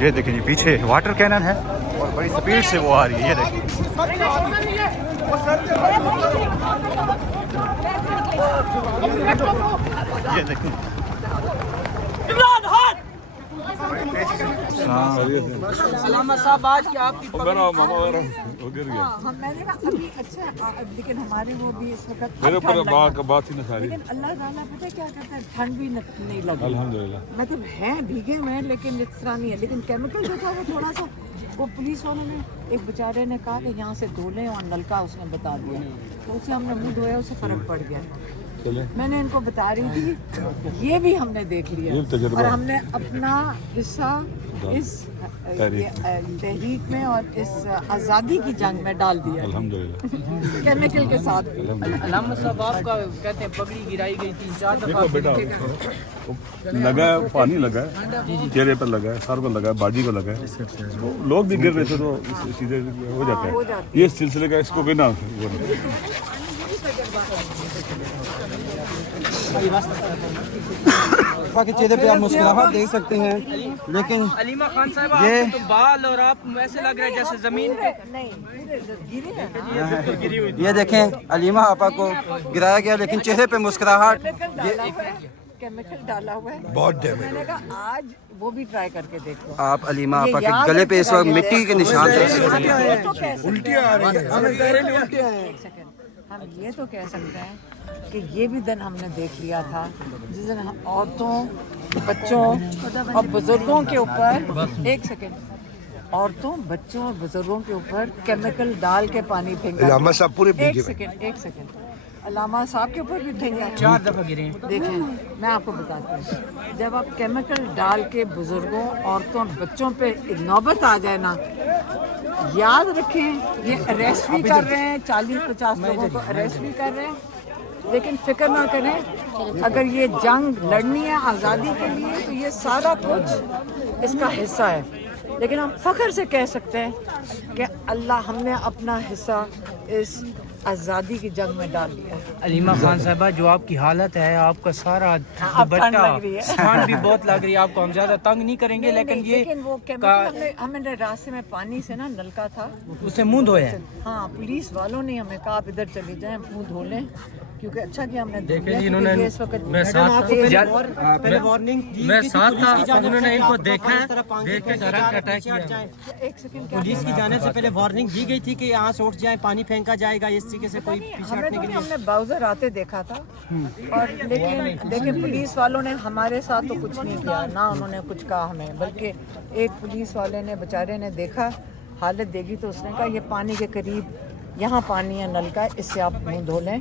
یہ دیکھیں جی پیچھے واٹر کینن ہے اور بڑی سپیڈ سے وہ آ رہی ہے. یہ دیکھیں یہ دیکھیں علامہ صاحب آج کیا آپ کی میں نے کہا لیکن ہمارے وہ بھی اس وقت میرے اوپر بات ہی نہ ساری. لیکن اللہ تعالیٰ پتہ کیا کرتا ہے ٹھنڈ بھی نہیں لگی الحمدللہ. مطلب ہیں بھیگے ہوئے ہیں لیکن اس طرح نہیں ہے. لیکن کیمیکل جو تھا وہ تھوڑا سا وہ پولیس والوں نے ایک بیچارے نے کہا کہ یہاں سے دھو لیں اور نلکا اس نے بتا دیا تو اسے ہم نے منہ دھویا اسے فرق پڑ گیا. میں نے ان کو بتا رہی تھی یہ بھی ہم نے دیکھ لیا اور ہم نے اپنا حصہ اس تحریک میں اور اس آزادی کی جنگ میں ڈال دیا الحمدللہ. کیمیکل کے ساتھ. علامہ صاحب آپ کا کہتے ہیں پگڑی گرائی گئی 3-4 دفعہ. بیٹا لگا ہے پانی لگا ہے چہرے پر لگا ہے سر پر لگا ہے باجی کو لگا ہے لوگ بھی گر رہے تھے تو سیدھے ہو جاتا ہے. یہ سلسلے کا اس کو بھی نہ کے چہرے پہ آپ مسکراہٹ دیکھ سکتے ہیں لیکن علیمہ خان صاحب آپ تو بال اور آپ ایسے لگ رہے ہیں جیسے زمین پہ. یہ دیکھیں علیمہ آپا کو گرایا گیا لیکن چہرے پہ مسکراہٹ. کیمیکل ڈالا ہوا ہے بہت میں نے کہا آج وہ بھی ٹرائی کر کے دیکھو. آپ علیمہ آپا کے گلے پہ اس وقت مٹی کے نشان ہم یہ تو کہہ سکتے ہیں کہ یہ بھی دن ہم نے دیکھ لیا تھا جس دن عورتوں بچوں اور بزرگوں کے اوپر عورتوں بچوں اور بزرگوں کے اوپر کیمیکل ڈال کے پانی پھینکا. ایک سیکنڈ علامہ صاحب کے اوپر بھی پھینکا 4 دفعہ گرے. دیکھیں میں آپ کو بتاتی ہوں جب آپ کیمیکل ڈال کے بزرگوں عورتوں اور بچوں پہ نوبت آ جائے نا یاد رکھیں یہ اریسٹ بھی کر رہے ہیں 40-50 لوگوں کو اریسٹ بھی کر رہے ہیں لیکن فکر نہ کریں اگر یہ جنگ لڑنی ہے آزادی کے لیے تو یہ سارا کچھ اس کا حصہ ہے. لیکن ہم فخر سے کہہ سکتے ہیں کہ اللہ ہم نے اپنا حصہ اس آزادی کی جنگ میں ڈال دیا. علیمہ خان صاحبہ جو آپ کی حالت ہے آپ کا سارا دوپٹہ ٹھنڈ بھی بہت لگ رہی ہے آپ کو ہم زیادہ تنگ نہیں کریں گے لیکن وہ ہمیں راستے میں پانی سے نا نلکا تھا اسے منہ دھوئے ہیں. ہاں پولیس والوں نے ہمیں کہا آپ ادھر چلے جائیں منہ دھو لیں کیونکہ اچھا کہ ہم نے دیکھیں جی انہوں نے میں ساتھ تھا انہوں نے ان کو دیکھا دیکھ کے ڈرنگ اٹیک کیا. پولیس کی جانب سے پہلے وارننگ دی گئی تھی کہ یہاں سے اٹھ جائیں پانی پھینکا جائے گا اس طریقے سے کوئی پیچھے ہٹنے کے لیے. ہم نے باؤزر آتے دیکھا تھا اور لیکن دیکھیں پولیس والوں نے ہمارے ساتھ تو کچھ نہیں کیا نہ انہوں نے کچھ کہا ہمیں بلکہ ایک پولیس والے نے بیچارے نے دیکھا حالت دیکھی تو اس نے کہا یہ پانی کے قریب یہاں پانی ہے نل کا اس سے آپ منہ دھو لیں.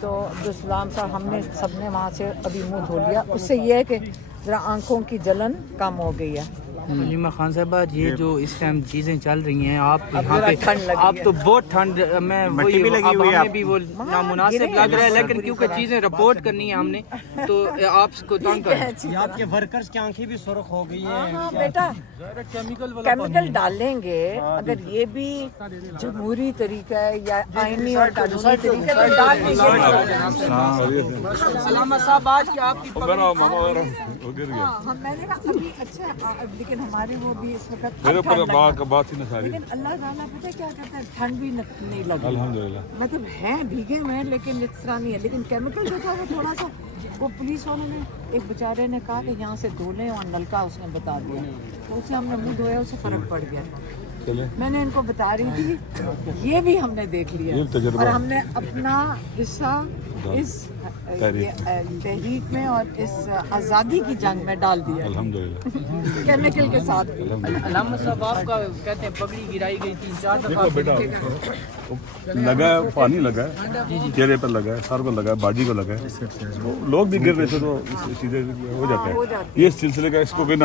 تو عبدالسلام صاحب ہم نے سب نے وہاں سے ابھی منہ دھو لیا. اس سے یہ ہے کہ ذرا آنکھوں کی جلن کم ہو گئی ہے. علیمہ خان صاحبہ یہ جو اس ٹائم چیزیں چل رہی ہیں آپ یہاں پہ آپ تو بہت ٹھنڈ میں مٹی بھی لگی ہوئی ہے ہمیں بھی وہ نامناسب لگ رہا ہے لیکن کیونکہ چیزیں رپورٹ کرنی ہے ہم نے تو آپ کو تنگ کر آپ کے ورکرز کی آنکھیں بھی سرخ ہو گئی ہیں. ہاں بیٹا کیمیکل ڈالیں گے اگر یہ بھی جمہوری طریقہ ہے یا آئینی اور قانونی طریقہ ہے ڈال دیں گے. علامہ صاحب آج کیا آپ کی میں نے نے کہا ابھی اچھا لیکن ہمارے وہ بھی اس وقت میرے اوپر بات ہی نہ ساری. لیکن اللہ تعالیٰ پتہ کیا کرتا ہے ٹھنڈ بھی نہیں لگی الحمدللہ. مطلب ہیں بھیگے ہوئے ہیں لیکن اس طرح نہیں ہے. لیکن کیمیکل جو تھا وہ تھوڑا سا وہ پولیس والوں نے ایک بیچارے نے کہا کہ یہاں سے دھو لیں اور نلکا اس نے بتا دیا تو اسے ہم نے منہ دھویا اسے فرق پڑ گیا. میں نے ان کو بتا رہی تھی یہ بھی ہم نے دیکھ لیا اور ہم نے اپنا حصہ اس تحریک میں اور اس آزادی کی جنگ میں ڈال دیا. الحمدللہ. کیمیکل کے ساتھ. علامہ صاحب آپ کا کہتے ہیں پگڑی گرائی گئی 3-4 دفعہ. بیٹا لگا ہے پانی لگا ہے چہرے پر لگا ہے سر پر لگا ہے باجی کو لگا ہے لوگ بھی گر رہے تھے تو سیدھے ہو جاتا ہے. یہ سلسلے کا اس کو بھی نہ